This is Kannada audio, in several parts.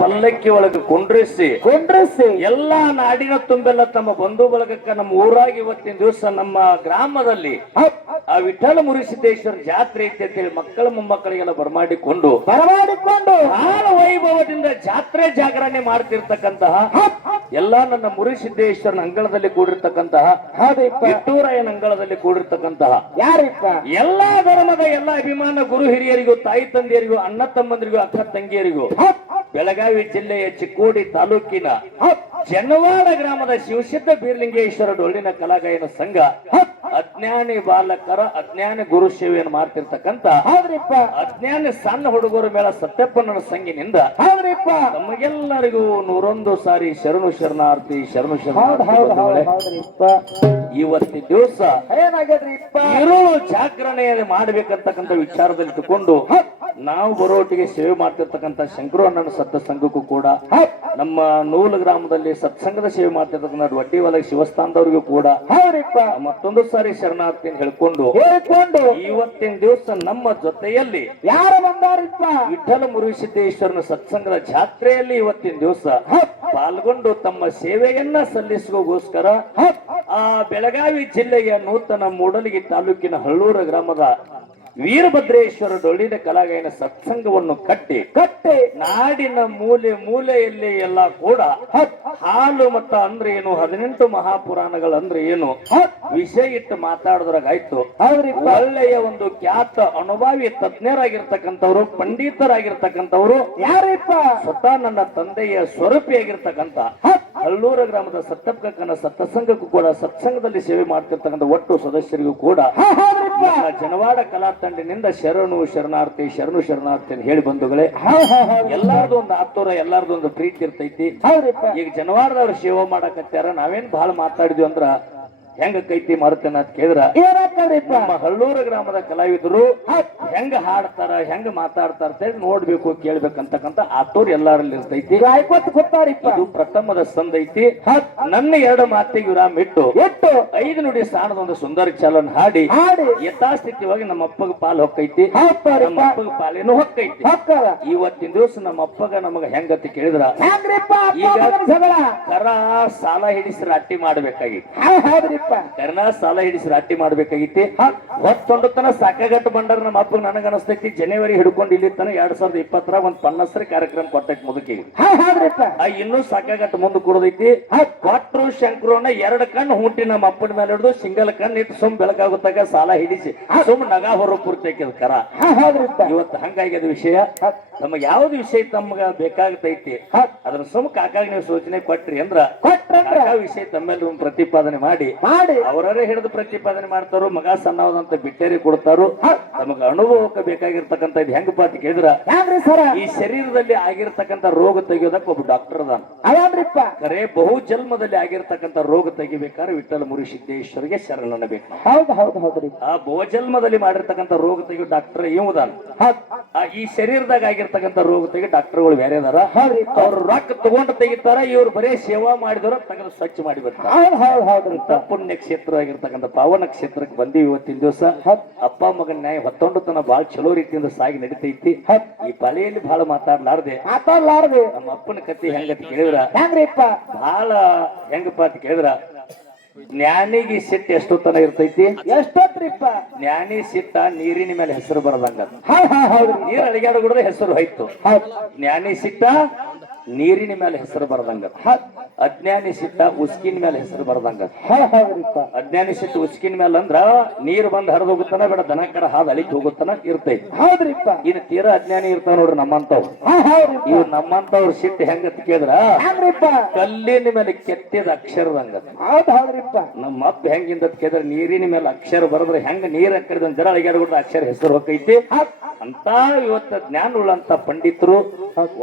ಪಲ್ಲಕ್ಕಿ ಒಳಗೆ ಕುಂಡ್ರಿಸಿ ಎಲ್ಲಾ ನಾಡಿನ ತುಂಬೆಲ್ಲ ತಮ್ಮ ಬಂಧು ಬಳಗಕ್ಕ ನಮ್ಮ ಊರಾಗಿ ಇವತ್ತಿನ ದಿವಸ ನಮ್ಮ ಗ್ರಾಮದಲ್ಲಿ ಆ ವಿಠಲ ಮುರುಸಿದ್ದೇಶ್ವರ ಜಾತ್ರೆ ಐತೆ ಅಂತ ಹೇಳಿ ಮಕ್ಕಳ ಮೊಮ್ಮಕ್ಕಳಿಗೆಲ್ಲ ಬರಮಾಡಿಕೊಂಡು ಬಹಳ ವೈಭವದಿಂದ ಜಾತ್ರೆ ಜಾಗರಣೆ ಮಾಡ್ತಿರ್ತಕ್ಕಂತಹ ಎಲ್ಲಾ ನನ್ನ ಮುರುಸಿದ್ದೇಶ್ವರನ ಅಂಗಳದಲ್ಲಿ ಕೂಡಿರ್ತಕ್ಕಂತಹ ಬಿಟ್ಟೂರಾಯನ ಅಂಗಳದಲ್ಲಿ ಕೂಡಿರ್ತಕ್ಕಂತಹ ಎಲ್ಲಾ ಧರ್ಮದ ಎಲ್ಲಾ ಅಭಿಮಾನ ಗುರು ಹಿರಿಯರಿಗೂ ತಾಯಿ ತಂದೆಯರಿಗೂ ಅಣ್ಣ ತಮ್ಮಂದರಿಗೂ ಅಕ್ಕ ತಂಗಿಯರಿಗೂ ಬೆಳಗಾವಿ ಜಿಲ್ಲೆಯ ಚಿಕ್ಕೋಡಿ ತಾಲೂಕಿನ ಜನವಾಡ ಗ್ರಾಮದ ಶಿವಸಿದ್ಧ ಬೀರ್ಲಿಂಗೇಶ್ವರ ಡೊಳ್ಳಿನ ಕಲಾಗಾಯನ ಸಂಘ ಅಜ್ಞಾನಿ ಬಾಲಕರ ಅಜ್ಞಾನಿ ಗುರು ಸೇವೆಯನ್ನು ಮಾಡ್ತಿರ್ತಕ್ಕಂತ ಅಜ್ಞಾನಿ ಸಣ್ಣ ಹುಡುಗರ ಮೇಳ ಸತ್ಯಪ್ಪನ ಸಂಘಿನಿಂದ ನಮಗೆಲ್ಲರಿಗೂ 101 ಸಾರಿ ಶರಣು ಶರಣಾರ್ಥಿ ಶರಣು ಶರಣಾರ್ಥಿ. ಇವತ್ತಿನ ದಿವಸ ಇರುಳು ಜಾಗರಣೆ ಮಾಡ್ಬೇಕಂತಕ್ಕಂಥ ವಿಚಾರದಲ್ಲಿ ಇಟ್ಟುಕೊಂಡು ನಾವು ಬರೋಟಿಗೆ ಸೇವೆ ಮಾಡ್ತಿರ್ತಕ್ಕಂಥ ಶಂಕರು ಅಣ್ಣನ ಸತ್ತ ಸಂಘಕ್ಕೂ ಕೂಡ ನಮ್ಮ ನೂಲು ಗ್ರಾಮದಲ್ಲಿ ಸತ್ಸಂಗದ ಸೇವೆ ಮಾಡ್ತಿರ್ತಕ್ಕಂಥ ವಡ್ಡಿ ಹೊಲ ಶಿವಸ್ಥಾನದವರಿಗೂ ಕೂಡ ಮತ್ತೊಂದು ಸಾರಿ ಶರಣಾರ್ಥಿ ಹೇಳ್ಕೊಂಡು ಇವತ್ತಿನ ದಿವಸ ನಮ್ಮ ಜೊತೆಯಲ್ಲಿ ಯಾರ ಬಂದಾರಿಪ್ಪ ವಿಠಲ ಮುರುಸಿದ್ದೇಶ್ವರನ ಸತ್ಸಂಗದ ಜಾತ್ರೆಯಲ್ಲಿ ಇವತ್ತಿನ ದಿವಸ ಪಾಲ್ಗೊಂಡು ತಮ್ಮ ಸೇವೆಯನ್ನ ಸಲ್ಲಿಸುವಗೋಸ್ಕರ ಆ ಬೆಳಗಾವಿ ಜಿಲ್ಲೆಯ ನೂತನ ಮೂಡಲಗಿ ತಾಲೂಕಿನ ಹಳ್ಳೂರ ಗ್ರಾಮದ ವೀರಭದ್ರೇಶ್ವರ ಡೊಳ್ಳಿನ ಕಲಾಗಾಯನ ಸತ್ಸಂಗವನ್ನು ಕಟ್ಟಿ ನಾಡಿನ ಮೂಲೆ ಮೂಲೆಯಲ್ಲಿ ಎಲ್ಲ ಕೂಡ ಹಾಲು ಮತ ಅಂದ್ರೆ ಏನು 18 ಮಹಾಪುರಾಣಗಳು ಅಂದ್ರೆ ಏನು ವಿಷಯ ಇಟ್ಟು ಮಾತಾಡೋದ್ರಾಗಾಯ್ತು. ಒಳ್ಳೆಯ ಒಂದು ಖ್ಯಾತ ಅನುಭವಿ ತಜ್ಞರಾಗಿರ್ತಕ್ಕಂಥವ್ರು ಪಂಡಿತರಾಗಿರ್ತಕ್ಕಂಥವ್ರು ಯಾರಪ್ಪ ಸ್ವತಃ ನನ್ನ ತಂದೆಯ ಸ್ವರೂಪಿಯಾಗಿರ್ತಕ್ಕಂಥ ಹಳ್ಳೂರ ಗ್ರಾಮದ ಸತ್ತಪ್ಪನ ಸತ್ಸಂಗಕ್ಕೂ ಕೂಡ ಸತ್ಸಂಗದಲ್ಲಿ ಸೇವೆ ಮಾಡ್ತಿರ್ತಕ್ಕಂಥ ಒಟ್ಟು ಸದಸ್ಯರಿಗೂ ಕೂಡ ಜನವಾಡ ಕಲಾ ತಂಡಿನಿಂದ ಶರಣು ಶರಣಾರ್ಥಿ ಶರಣು ಶರಣಾರ್ಥಿ ಅಂತ ಹೇಳಿ ಬಂಧುಗಳೇ, ಎಲ್ಲಾರ್ದು ಒಂದು ಆತುರ ಎಲ್ಲಾರ್ದು ಒಂದು ಪ್ರೀತಿ ಇರ್ತೈತಿ. ಈಗ ಜನವಾಡದವ್ರು ಸೇವೆ ಮಾಡಕತ್ಯಾರ, ನಾವೇನ್ ಬಹಳ ಮಾತಾಡಿದ್ವಿ ಅಂದ್ರ ಹೆಂಗ ಕೈತಿ ಮಾರುತ್ತೇನ ಅಂತ ಕೇಳಿದ್ರ ನಮ್ಮ ಹಳ್ಳೂರ ಗ್ರಾಮದ ಕಲಾವಿದರು ಹೆಂಗ ಹಾಡ್ತಾರ ಹೆಂಗ ಮಾತಾಡ್ತಾರ ಅಂತ ಹೇಳಿ ನೋಡ್ಬೇಕು ಕೇಳ್ಬೇಕಂತಕ್ಕಂತ ಆತೋರ್ ಎಲ್ಲಾರಲ್ಲಿ ಇರ್ತೈತಿ. ಇದು ಪ್ರಥಮದ ಸಂದ ಐತಿ. ನನ್ನ 2 ಮಾತಿಗೆ ವಿರಾಮ ಇಟ್ಟು 5 ನುಡಿ ಸಾಣದ ಒಂದು ಸುಂದರ ಚಾಲನ್ ಹಾಡಿ ಯಥಾಸ್ಥಿತಿಯಾಗಿ ನಮ್ಮ ಅಪ್ಪಗ ಪಾಲ್ ಹೊಕ್ಕೈತಿ, ನಮ್ಮ ಅಪ್ಪಗ ಪಾಲೇನು ಹೊಕ್ಕೈತಿ. ಇವತ್ತಿನ ದಿವಸ ನಮ್ಮ ಅಪ್ಪಗ ನಮಗ ಹೆಂಗತಿ ಕೇಳಿದ್ರ ಈಗ ಕರ ಸಾಲ ಹಿಡಿಸಿ ರಾಟಿ ಮಾಡ್ಬೇಕಾಗಿತ್ತು. ಕರ್ನಾ ಸಾಲ ಹಿಡಿಸಿ ರಾಟಿ ಮಾಡ್ಬೇಕಾಗಿತಿ. ಹೊತ್ತೊಂಡತನ ಸಾಕಾಗಟ್ಟು ಬಂಡಾರ ನಮ್ಮ ಅಪ್ಪಗ ನನಗ ಅನಸ್ತೈತಿ ಜನವರಿ ಹಿಡ್ಕೊಂಡು ಇಲ್ಲಿ ತನ 2020 ಒಂದ್ 50 ಕಾರ್ಯಕ್ರಮ ಕೊಟ್ಟೈತಿ ಮುದುಕಿ. ಇನ್ನೂ ಸಾಕಾಗಟ್ಟು ಮುಂದೆ ಕೂಡದೈತಿ. ಕೊಟ್ರು ಶಂಕರನ 2 ಕಣ್ಣು ಹುಂಟಿ ನಮ್ಮ ಅಪ್ಪನ ಮೇಲೆ ಹಿಡಿದು ಸಿಂಗಲ್ ಕಣ್ಣು ಇಟ್ಟು ಸುಮ್ ಬೆಳಕಾಗುತ್ತಾಗ ಸಾಲ ಹಿಡಿಸಿ ಸುಮ್ ನಗಾ ಹೊರ ಪೂರ್ತಿ ಕರ. ಇವತ್ತು ಹಂಗಾಗ್ಯದ ವಿಷಯ. ನಮಗ್ ಯಾವ್ದು ವಿಷಯ ತಮ್ಗ ಬೇಕಾಗತೈತಿ ಅದನ್ನ ಸುಮ್ ಕಾಕಾಗ ನೀವು ಸೂಚನೆ ಕೊಟ್ರಿ ಅಂದ್ರ ವಿಷಯ ತಮ್ಮೆಲ್ಲರೂ ಪ್ರತಿಪಾದನೆ ಮಾಡಿ ಅವರೇ ಹಿಡಿದು ಪ್ರತಿಪಾದನೆ ಮಾಡ್ತಾರೋ ಮಗ ಸಣ್ಣವಾದಂತ ಬಿಟ್ಟೇರಿ ಕೊಡ್ತಾರೋ. ನಮಗ ಅನುಭವಕ್ಕೆ ಬೇಕಾಗಿರ್ತಕ್ಕಂಥ ಇದು ಹೆಂಗಪ್ಪ ಅಂತ ಕೇಳಿದ್ರ ಈ ಶರೀರದಲ್ಲಿ ಆಗಿರ್ತಕ್ಕಂಥ ರೋಗ ತೆಗಿಯೋದಕ್ಕೆ ಒಬ್ಬ ಡಾಕ್ಟರ್ ಅದಾನ್ರಿಪ್ಪ. ಖರೆ ಬಹು ಜನ್ಮದಲ್ಲಿ ಆಗಿರ್ತಕ್ಕಂಥ ರೋಗ ತೆಗಿಬೇಕಾದ್ರೆ ವಿಠಲ ಮುರುಸಿದ್ದೇಶ್ವರಿಗೆ ಶರಣನ ಬೇಕು. ಆ ಬಹುಜನ್ಮದಲ್ಲಿ ಮಾಡಿರ್ತಕ್ಕಂಥ ರೋಗ ತೆಗಿಯೋ ಡಾಕ್ಟರ್ ಇವುದಾನ. ಈ ಶರೀರದಾಗ ಆಗಿರ್ತಕ್ಕಂಥ ರೋಗ ತೆಗಿ ಡಾಕ್ಟರ್ಗಳು ಬೇರೆ ಅದಾರ. ಅವ್ರು ರೊಕ್ಕ ತಗೊಂಡು ತೆಗಿತಾರ, ಇವ್ರು ಬರೇ ಸೇವಾ ಮಾಡಿದವ್ರ ತೆಗೆದು ಸ್ವಚ್ಛ ಮಾಡಿ ಬರ್ತಾರ. ಪುಣ್ಯ ಕ್ಷೇತ್ರ ಆಗಿರ್ತಕ್ಕಂಥ ಪಾವನ ಕ್ಷೇತ್ರಕ್ಕೆ ಬಂದೀವಿ ಇವತ್ತಿನ ದಿವಸ. ಅಪ್ಪ ಮಗನ ನ್ಯಾಯ ಹೊತ್ತೊಂಡು ತನ ಬಹಳ ಚಲೋ ರೀತಿಯಿಂದ ಸಾಗಿ ನಡೀತೈತಿ. ಈ ಬಳಿಯಲ್ಲಿ ಬಹಳ ಮಾತಾಡ್ಲಾರ್ದೆ ನಮ್ಮ ಅಪ್ಪನ ಕತ್ತಿ ಹೆಂಗತ್ ಕೇಳಿದ್ರ ಬಹಳ ಹೆಂಗಪ್ಪ ಅಂತ ಕೇಳಿದ್ರ ಜ್ಞಾನಿಗೆ ಸಿಟ್ಟು ಎಷ್ಟೊತ್ತನ ಇರ್ತೈತಿ. ಎಷ್ಟೊತ್ರಿಪ್ಪ ಜ್ಞಾನಿ ಸಿಟ್ಟ ನೀರಿನ ಮೇಲೆ ಹೆಸರು ಬರದಂಗ. ನೀರ್ ಅಡಿಗಾಡ ಕೂಡ ಹೆಸರು ಹೋಯ್ತು. ಜ್ಞಾನಿ ಸಿಟ್ಟ ನೀರಿನ ಮೇಲೆ ಹೆಸರು ಬರದಂಗ. ಅಜ್ಞಾನಿ ಸಿಟ್ಟ ಉಸ್ಕಿನ ಮೇಲೆ ಹೆಸರು ಬರದಂಗ. ಅಜ್ಞಾನಿ ಸಿಟ್ಟ ಉಸ್ಕಿನ ಮೇಲೆ ಅಂದ್ರ ನೀರು ಬಂದ್ ಹರಿದು ಹೋಗುತ್ತಾನ ಬೇಡ ದನ ಕರ ಹಾದ್ ಅಳಿಕ್ ಹೋಗುತ್ತಾನ ಇರ್ತೈತಿ. ಇನ್ನು ತೀರಾ ಅಜ್ಞಾನಿ ಇರ್ತಾವ ನೋಡ್ರಿ ನಮ್ಮಂತವ್ರು. ಇವ್ ನಮ್ಮಂತವ್ರ ಸಿಟ್ಟು ಹೆಂಗತ್ ಕೇಳಿದ್ರ ಕಲ್ಲಿನ ಮೇಲೆ ಕೆತ್ತಿದ ಅಕ್ಷರದಂಗ. ನಮ್ಮ ಅಪ್ಪ ಹೆಂಗಿಂದ ಕೇಳಿದ್ರ ನೀರಿನ ಮೇಲೆ ಅಕ್ಷರ ಬರದ್ರೆ ಹೆಂಗ ನೀರ್ ಹಾಕಿದ ಜರ ಅಳಿಗಾಡ್ಬಿಟ್ರೆ ಅಕ್ಷರ ಹೆಸರು ಹೋಗೈತಿ. ಅಂತ ಇವತ್ತ ಜ್ಞಾನ ಉಳ್ಳಂತ ಪಂಡಿತರು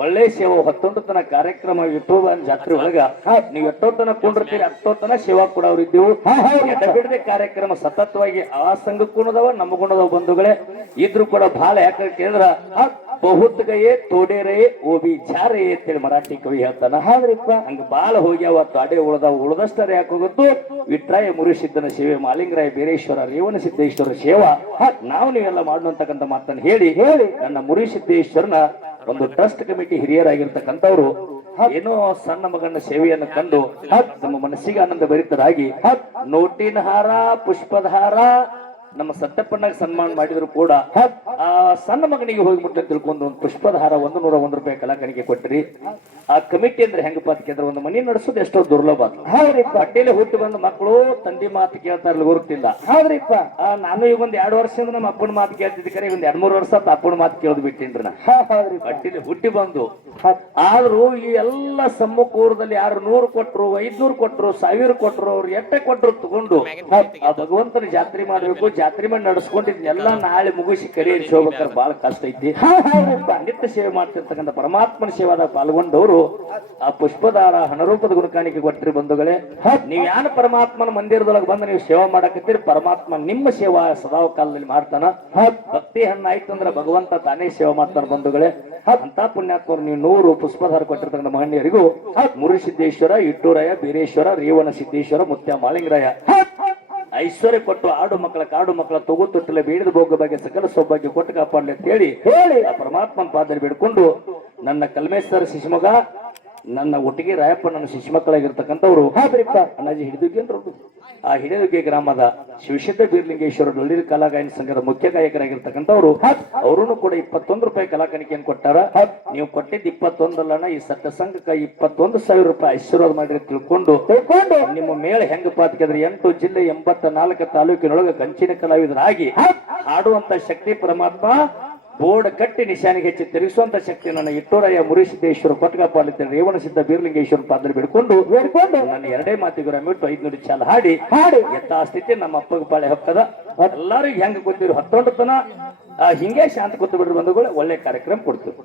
ಒಳ್ಳೆ ಸೇವೆ ಹೊತ್ತೊಂದು ತನ ಕಾರ್ಯಕ್ರಮ ಯೂಟ್ಯೂಬ್ ಜಾತ್ರೆ ಒಳಗ ನೀವು ಎಷ್ಟೊತ್ತನ ಕೊಂಡಿರ್ತೀರಿ ಅಷ್ಟೊತ್ತನ ಸೇವಾ ಕೂಡ ಅವ್ರು ಇದ್ದೀವಿ. ಎಡಬಿಡದೆ ಕಾರ್ಯಕ್ರಮ ಸತತವಾಗಿ ಆ ಸಂಘಕ್ಕೂನದವ ನಮಗುಣದವ ಬಂಧುಗಳೇ ಇದ್ರು ಕೂಡ ಬಹಳ ಯಾಕೆ ಕೇಳಿದ್ರ ಬಹುತ್ ಗಯೇ ತೋಡೆ ರೇ ಓಬಿ ಜಾರೆ ಅಂತೇಳಿ ಮರಾಠಿ ಕವಿ ಹೇಳ್ತಾನ. ಹೌದ್ರಿಪ್ಪ. ಹಂಗ ಬಾಳ ಹೋಗ್ಯಾವ ತಾಡೆ ಉಳದಷ್ಟರ ಯಾಕೆ ಹೋಗುತ್ತೋ ವಿಟ್ರಾಯ ಮುರುಸಿದ್ದನ ಸೇವೆ, ಮಾಲಿಂಗರಾಯ ಬೀರೇಶ್ವರ, ರೇವಣ ಸಿದ್ದೇಶ್ವರ ಸೇವಾ ನಾವು ನೀವೆಲ್ಲ ಮಾಡುವಂತಕ್ಕಂಥ ಮಾತನ್ನು ಹೇಳಿ ನನ್ನ ಮುರುಸಿದ್ದೇಶ್ವರನ ಒಂದು ಟ್ರಸ್ಟ್ ಕಮಿಟಿ ಹಿರಿಯರಾಗಿರ್ತಕ್ಕಂಥವ್ರು ಏನೋ ಸಣ್ಣ ಮಗನ ಸೇವೆಯನ್ನು ಕಂಡು ನಮ್ಮ ಮನಸ್ಸಿಗೆ ಆನಂದ ಭರಿತರಾಗಿ ನೋಟಿನ ಹಾರ, ಪುಷ್ಪದ ಹಾರ ನಮ್ಮ ಸಟ್ಟಪ್ಪನಾಗ ಸನ್ಮಾನ ಮಾಡಿದ್ರು ಕೂಡ ಆ ಸಣ್ಣ ಮಗನಿಗೆ ಹೋಗ್ಬಿಟ್ಟು ತಿಳ್ಕೊಂಡು ಒಂದು ಪುಷ್ಪದ ಹಾರ 101 ರೂಪಾಯಿ ಕಲಾಕಣಿಗೆ ಕೊಟ್ರಿ. ಆ ಕಮಿಟಿ ಅಂದ್ರೆ ಹೆಂಗಪ್ಪ ಅಂತಂದ್ರೆ ಒಂದು ಮನೆ ನಡೆಸೋದು ಎಷ್ಟೋ ದುರ್ಲಭ. ಹೊಟ್ಟೆಲೆ ಹುಟ್ಟಿ ಬಂದ ಮಕ್ಕಳು ತಂದೆ ಮಾತು ಕೇಳ್ತಾ ಇರ್ಲಿ ಗೊತ್ತಿಲ್ಲ. ಹೌದ್ರಿಪ್ಪ. ನಾನು ಈಗ ಒಂದ್ 2 ವರ್ಷದಿಂದ ನಮ್ಮ ಅಪ್ಪನ ಮಾತು ಕೇಳ್ತಿದ್ದೆ, ಒಂದ್ 2-3 ವರ್ಷ ಅಪ್ಪನ ಮಾತು ಕೇಳೋದು ಬಿಟ್ಟಿನ್ರಿ ನಾ. ಹೊಟ್ಟೆಲೆ ಹುಟ್ಟಿ ಬಂದು ಆದ್ರೂ ಈ ಎಲ್ಲ ಸಮ್ಮುಖೂರದಲ್ಲಿ ಯಾರು 100 ಕೊಟ್ರು, 500 ಕೊಟ್ರು, 1000 ಕೊಟ್ರು, ಅವ್ರು ಎಟ್ಟೆ ಕೊಟ್ರು ತಗೊಂಡು ಆ ಭಗವಂತನ ಜಾತ್ರೆ ಮಾಡ್ಬೇಕು, ಜಾತ್ರೆ ಮಾಡಿ ನಡೆಸ್ಕೊಂಡಿದ್ನೆಲ್ಲ ನಾಳೆ ಮುಗಿಸಿ ಕರಿಯರಿಸಿ ಹೋಗ್ಬೇಕಾದ್ರೆ ಬಹಳ ಕಷ್ಟ ಐತಿ. ನಿತ್ಯ ಸೇವೆ ಮಾಡ್ತಿರ್ತಕ್ಕಂಥ ಪರಮಾತ್ಮನ ಸೇವಾದಾಗ ಪಾಲ್ಗೊಂಡವರು ಆ ಪುಷ್ಪದಾರ ಹಣರೂಪದ ಗುಣಕಾಣಿಕೆ ಕೊಟ್ಟರಿ. ಬಂಧುಗಳೇ, ನೀವ್ ಯಾನ ಪರಮಾತ್ಮನ ಮಂದಿರದೊಳಗೆ ಬಂದು ನೀವು ಸೇವಾ ಮಾಡಕತ್ತೀರಿ, ಪರಮಾತ್ಮ ನಿಮ್ಮ ಸೇವಾ ಸದಾವ ಕಾಲದಲ್ಲಿ ಮಾಡ್ತಾನ. ಭಕ್ತಿ ಹಣ್ಣು ಆಯ್ತು ಅಂದ್ರೆ ಭಗವಂತ ತಾನೇ ಸೇವಾ ಮಾಡ್ತಾನ. ಬಂಧುಗಳೇ, ಅಂತ ಪುಣ್ಯಾತ್ಮರು ನೀವು 100 ಪುಷ್ಪದಾರ ಕೊಟ್ಟಿರ್ತಕ್ಕಂಥ ಮಹನೀಯರಿಗೂ ಮುರುಸಿದ್ದೇಶ್ವರ, ಇಟ್ಟೂರಾಯ, ಬೀರೇಶ್ವರ, ರೇವಣ ಸಿದ್ದೇಶ್ವರ, ಮುತ್ಯ ಮಾಳಿಂಗರಾಯ ಐಶ್ವರ್ಯ ಕೊಟ್ಟು ಆಡು ಮಕ್ಕಳ ಕಾಡು ಮಕ್ಕಳ ತೊಗು ತೊಟ್ಟಲೆ ಬೇಡಿದ ಭೋಗ ಬಗ್ಗೆ ಸಕಲ ಸೌಭಾಗ್ಯ ಕೊಟ್ಟು ಕಾಪಾಡಲಿ ಅಂತ ಹೇಳಿ ಆ ಪರಮಾತ್ಮನ ಪಾದದಲ್ಲಿ ಬೇಡ್ಕೊಂಡು ನನ್ನ ಕಲ್ಮೇಶ್ವರ ಶಿಶುಮಗ, ನನ್ನ ಒಟ್ಟಿಗೆ ರಾಯಪ್ಪ ನನ್ನ ಶಿಶುಮಕ್ಕಳಾಗಿರ್ತಕ್ಕಂಥವ್ರು ಅಣ್ಣಾಜಿ ಹಿಡಿದುಗೇನ್ರು ಆ ಹಿಡಿದುಗೆ ಗ್ರಾಮದ ಶಿವಸಿದ್ಧ ಬೀರ್ಲಿಂಗೇಶ್ವರ ಡೊಳ್ಳಿರ ಕಲಾಗಾಯನ ಸಂಘದ ಮುಖ್ಯ ಗಾಯಕರಾಗಿರ್ತಕ್ಕಂಥವ್ರು ಅವರು ಕೂಡ 21 ರೂಪಾಯಿ ಕಲಾಕಣಿಕೆಯನ್ನು ಕೊಟ್ಟಾರ. ನೀವು ಕೊಟ್ಟಿದ್ದು 21 ಅಲ್ಲಣ್ಣ, ಈ ಸಟ್ಟ ಸಂಘಕ್ಕೆ 21,000 ರೂಪಾಯಿ ಆಶೀರ್ವಾದ ಮಾಡಿ ತಿಳ್ಕೊಂಡು ನಿಮ್ಮ ಮೇಲೆ ಹೆಂಗಪ್ಪ ಅಂತಂದ್ರೆ 8 ಜಿಲ್ಲೆ 84 ತಾಲೂಕಿನೊಳಗೆ ಕಂಚಿನ ಕಲಾವಿದರಾಗಿ ಆಡುವಂತ ಶಕ್ತಿ ಪರಮಾತ್ಮ ಬೋರ್ಡ್ ಕಟ್ಟಿ ನಿಶಾನಿಗೆ ಹೆಚ್ಚಿ ತಿರುಗಿಸುವಂತ ಶಕ್ತಿ ನನ್ನ ಇಟ್ಟೂರಾಯ ಮುರುಸಿದ್ದೇಶ್ವರ ಕೊಟ್ಟಗಪ್ಪ ರೇವಣ ಸಿದ್ಧ ಬೀರ್ಲಿಂಗೇಶ್ವರ ಪಾದದಲ್ಲಿ ಬೇಡ್ಕೊಂಡು ನನ್ನ 2 ಮಾತಿಗೂ ಮಿಟ್ಟು 5 ನುಡಿ ಚಾಲ ಹಾಡಿ ಯಥಾಸ್ಥಿತಿ ನಮ್ಮ ಅಪ್ಪಗೆ ಪಾಳೆ ಹಕ್ಕದ ಎಲ್ಲರಿಗೂ ಹೆಂಗ ಗೊತ್ತಿರು 11 ತನ ಹಿಂಗೆ ಶಾಂತಿ ಕೂತು ಬಿಡ್ರಿ ಬಂಧುಗಳು. ಒಳ್ಳೆ ಕಾರ್ಯಕ್ರಮ ಕೊಡ್ತೀವಿ.